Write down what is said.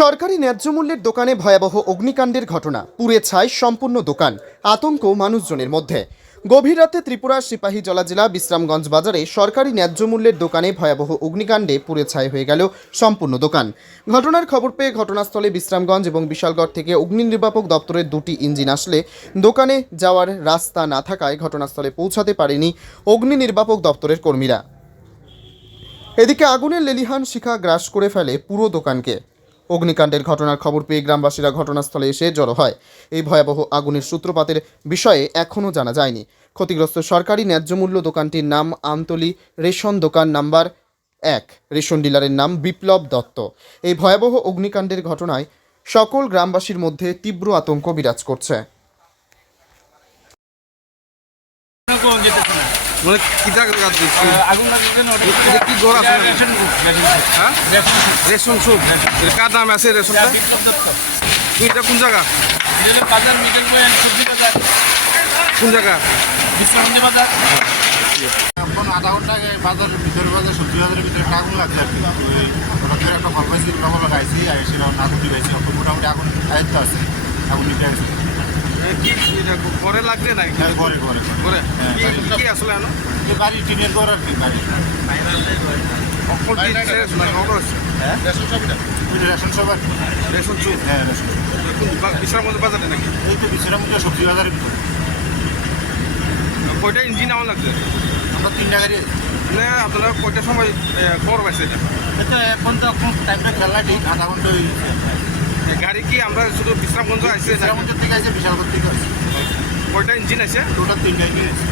সরকারি ন্যায্য মূল্যের দোকানে ভয়াবহ অগ্নিকাণ্ডের ঘটনা, পুড়ে ছাই সম্পূর্ণ দোকান, আতঙ্ক মানুষজনের মধ্যে। গভীর রাতে ত্রিপুরার সিপাহীজলা জেলা বিশ্রামগঞ্জ বাজারে সরকারি ন্যায্য মূল্যের দোকানে ভয়াবহ অগ্নিকাণ্ডে পুড়ে ছাই হয়ে গেল সম্পূর্ণ দোকান। ঘটনার খবর পেয়ে ঘটনাস্থলে বিশ্রামগঞ্জ এবং বিশালগড় থেকে অগ্নি নির্বাপক দপ্তরের দুটি ইঞ্জিন আসলে দোকানে যাওয়ার রাস্তা না থাকায় ঘটনাস্থলে পৌঁছাতে পারেনি অগ্নি নির্বাপক দপ্তরের কর্মীরা। এদিকে আগুনের লেলিহান শিখা গ্রাস করে ফেলে পুরো দোকানকে। অগ্নিকাণ্ডের ঘটনার খবর পেয়ে গ্রামবাসীরা ঘটনাস্থলে এসে জড়ো হয়। এই ভয়াবহ আগুনের সূত্রপাতের বিষয়ে এখনও জানা যায়নি। ক্ষতিগ্রস্ত সরকারি ন্যায্য মূল্য দোকানটির নাম আমতলী রেশন দোকান নাম্বার 1, রেশন ডিলারের নাম বিপ্লব দত্ত। এই ভয়াবহ অগ্নিকাণ্ডের ঘটনায় সকল গ্রামবাসীর মধ্যে তীব্র আতঙ্ক বিরাজ করছে। মানে কি জায়গা দিচ্ছি আগুন লাগছে না এটা কি ঘর আছে রেশন হ্যাঁ রেশন সুপ এর কার নাম আছে রেশনটা এটা কোন জায়গা বাজার মিডল পয়েন্ট সবজি বাজার কোন জায়গা বিশ্রামগঞ্জ বাজার এখন আধা ঘন্টা আগে বাজারের ভিতরে বাজার সবজি বাজারের ভিতরে একটা আগুন লাগছে আর কি ওটা ধরে একটা ফল পাইছি ওটা ফল খাইছি আর সেটা আগুন দিয়েছি মোটামুটি আগুন আয়ত্ত আছে আগুন নিতে গেছে কি এটা ঘরে লাগছে না ঘরে ঘরে ঘরে কি আসলে আনো এই বাড়ি টিনের ঘর আর কি বাড়ি অকল কি শেষ না অর্ডার আছে রেশন সব আর কি রেশন সুপ হ্যাঁ রেশন কোন বিশ্রামগঞ্জ বাজারে নাকি এই তো বিশ্রামগঞ্জ সবজি বাজারের ভিতরে কয়টা ইঞ্জিন আমার লাগছে আমরা 3টা গাড়ি আছে মানে আপনারা কয়টার সময় খবর পাইছে এটা এটা এখন তো এখন টাইমটা খেলা ঠিক আধা ঘন্টা হয়ে গেছে গাড়ি কি আমরা শুধু বিশ্রামগঞ্জ আসছে বিশ্রামগঞ্জের থেকে আছে বিশালগড় থেকে আছে কয়টা ইঞ্জিন আছে টোটাল 3টা ইঞ্জিন আছে